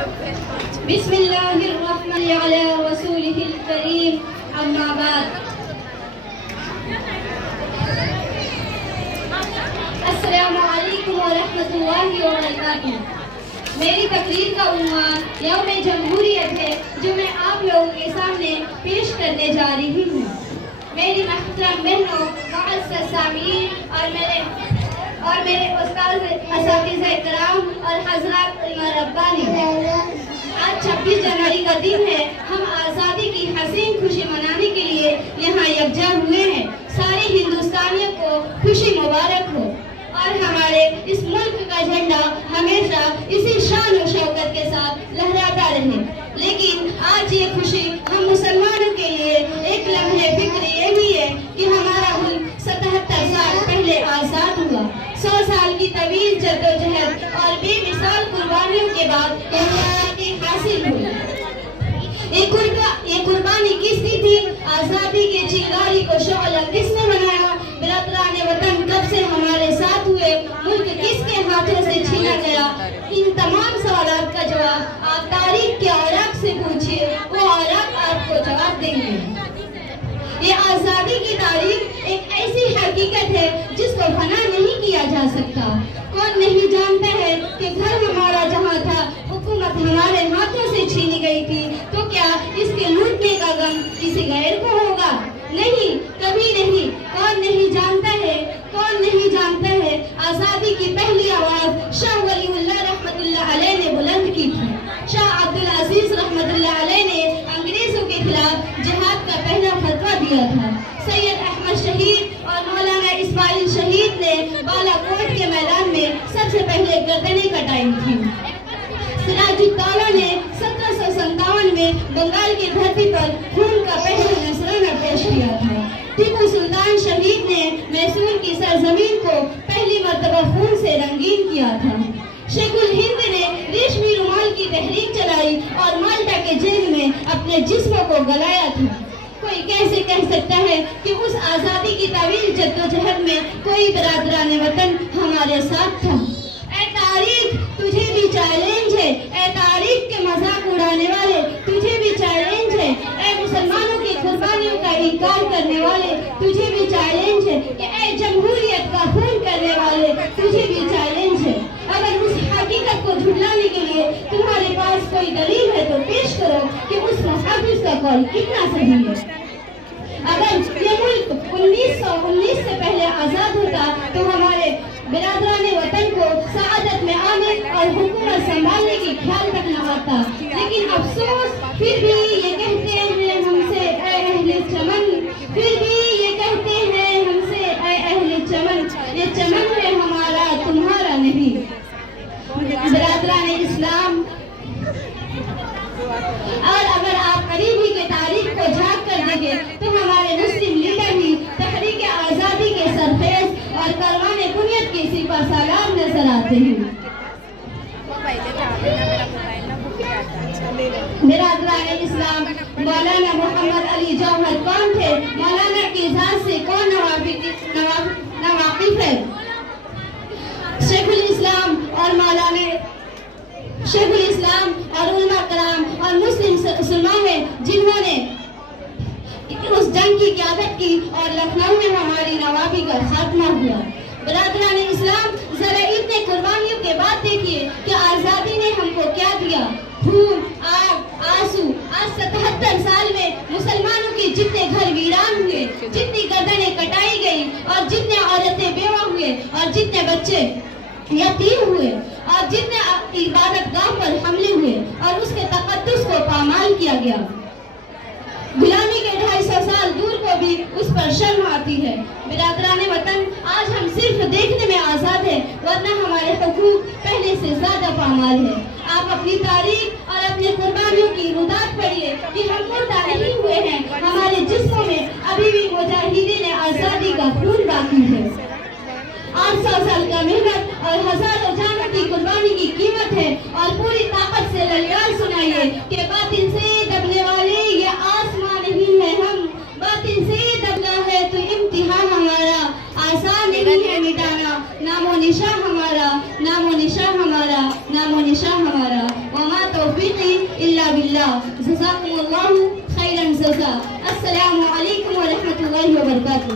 بسم اللہ الرحمن علی رسولہ الکریم اما بعد السلام علیکم ورحمۃ اللہ وبرکاتہ۔ میری تقریر کا عنوان یوم جمہوریت ہے جو میں آپ لوگوں کے سامنے پیش کرنے جا رہی ہوں۔ میری محترم بہنوں، معزز سامعین اور میرے استاد اساتذہ کرام اور حضرات علماء ربانی، آج 26 جنوری کا دن ہے۔ ہم آزادی کی حسین خوشی منانے کے لیے یہاں یکجا ہوئے ہیں۔ سارے ہندوستانیوں کو خوشی مبارک ہو اور ہمارے اس ملک کا جھنڈا ہمیشہ اسی شان و شوکت کے ساتھ لہراتا رہے۔ لیکن آج یہ خوشی ہم مسلمانوں کے لیے ایک لمحے فکر یہ بھی ہے کہ ہمارا ملک 77 سال پہلے آزاد ہوا۔ 100 سال کی طویل جدوجہد اور بے مثال قربانیوں کے بعد آزادی حاصل ہوئی۔ یہ قربانی کس کی تھی؟ آزادی کے چنگاری کو شعلہ کس نے بنایا؟ برادران وطن کب سے ہمارے ساتھ ہوئے؟ ملک کس کے ہاتھوں سے چھینا گیا؟ ان تمام سوالات کا جواب آپ تاریخ کے اوراق سے پوچھئے، وہ اوراق آپ کو جواب دیں گے۔ یہ آزادی کی تاریخ ایک ایسی حقیقت ہے جس کو فنا نہیں کیا جا سکتا۔ کون نہیں جانتا ہے کہ گھر ہمارا جہاں تھا، حکومت ہمارے ہاتھوں سے چھینی گئی تھی، تو کیا اس کے لوٹنے کا غم کسی غیر کو ہوگا؟ نہیں، کبھی نہیں۔ کون نہیں جانتا ہے، کون نہیں جانتا ہے آزادی کی پہلی آواز شاہ ولی اللہ رحمۃ اللہ علیہ نے بلند کی تھی۔ شاہ عبدالعزیز رحمۃ اللہ علیہ نے انگریزوں کے خلاف جہاد کا پہلا فتویٰ دیا تھا۔ سید احمد شہید اور مولانا اسماعیل شہید نے بالا کوٹ کے میدان میں سب سے پہلے گردنیں کٹائی تھیں۔ سراج الدولہ نے 1757 میں بنگال کی دھرتی پر خون کا پہلا نذرانہ پیش کیا تھا۔ ٹیپو سلطان شہید نے میسور کی سرزمین کو پہلی مرتبہ خون سے رنگین کیا تھا۔ شیخ الہند نے ریشمی رومال کی تحریک چلائی اور مالٹا کے جیل میں اپنے جسم کو گلایا تھا۔ کوئی کیسے کہہ سکتا ہے کہ اس آزادی کی طویل جدوجہد میں کوئی برادران وطن ہمارے ساتھ تھا؟ اے تاریخ، تجھے بھی چیلنج ہے۔ اے تاریخ کے مذاق اڑانے والے، تجھے بھی چیلنج ہے۔ اے مسلمانوں کی قربانیوں کا انکار کرنے والے، تجھے بھی چیلنج ہے۔ کہ اے جمہوریت کا خون کرنے والے، تجھے بھی چیلنج ہے۔ اگر اس حقیقت کو جھٹلانے کے لیے تمہارے پاس کوئی دلیل ہے تو پیش کرو کہ اس محافظ کا قول کتنا صحیح ہے۔ اگر یہ ملک 1919 سے پہلے آزاد ہوتا تو ہمارے برادران وطن کو سعادت میں آنے اور حکومت سنبھالنے کی خیال تک نہ آتا۔ لیکن افسوس، پھر بھی یہ کہتے ہیں ہم سے اے اہل چمن، پھر بھی یہ کہتے ہیں ہم سے اے اہل چمن، یہ چمن ہے ہمارا تمہارا نہیں۔ برادران اسلام، اور اگر آپ قریبی کے تاریخ کو جھانک کر دیکھیں تو ہمارے مسلم لیڈر ہی تحریک آزادی کے سرخیز اور کاروان بنیاد کے سپہ سالار نظر آتے ہیں۔ برادران اسلام، مولانا محمد علی جوہر کون تھے؟ مولانا کی ذات سے کون ناواقف ہے؟ شیخ الاسلام اور علماء کرام اور مسلم سلما ہیں جنہوں نے اس جنگ کی قیادت کی اور لکھنؤ میں ہماری نوابی کا خاتمہ ہوا۔ برادران اسلام، ذرا اتنے قربانیوں کے بعد دیکھیے کہ آزادی نے ہم کو کیا دیا۔ خون، آگ، آنسو۔ آج 77 سال میں مسلمانوں کے جتنے گھر ویران ہوئے، جتنی گردنیں کٹائی گئی اور جتنے عورتیں بیوہ ہوئے اور جتنے بچے یتیم ہوئے اور جتنے عبادت گاہ پر حملے ہوئے اور اس کے تقدس کو پامال کیا گیا۔ غلامی کے 250 سال دور کو بھی اس پر شرم آتی ہے۔ برادران وطن، آج ہم صرف دیکھنے میں آزاد ہیں ورنہ ہمارے حقوق پہلے سے زیادہ پامال ہیں۔ آپ اپنی تاریخ اور اپنی قربانیوں کی مدد پڑھیے کہ ہم مردہ نہیں ہوئے ہیں، ہمارے جسموں میں ابھی بھی مجاہدین آزادی کا خون باقی ہے۔ 800 سال کا محنت اور ہزاروں جانوں کی قربانی کی قیمت ہے اور پوری طاقت سے للکار سنائیے کہ باطن سے دبنے والے یہ آسمان نہیں ہے ہم، باطن سے دبنا ہے تو امتحان ہمارا، آسان نہیں ہے مٹانا نام و نشاں ہمارا، نام و نشاں ہمارا، نام و نشاں ہمارا۔ وما توفیق كتاب الله. جزاكم الله خيرا جزاء. السلام عليكم ورحمة الله وبركاته.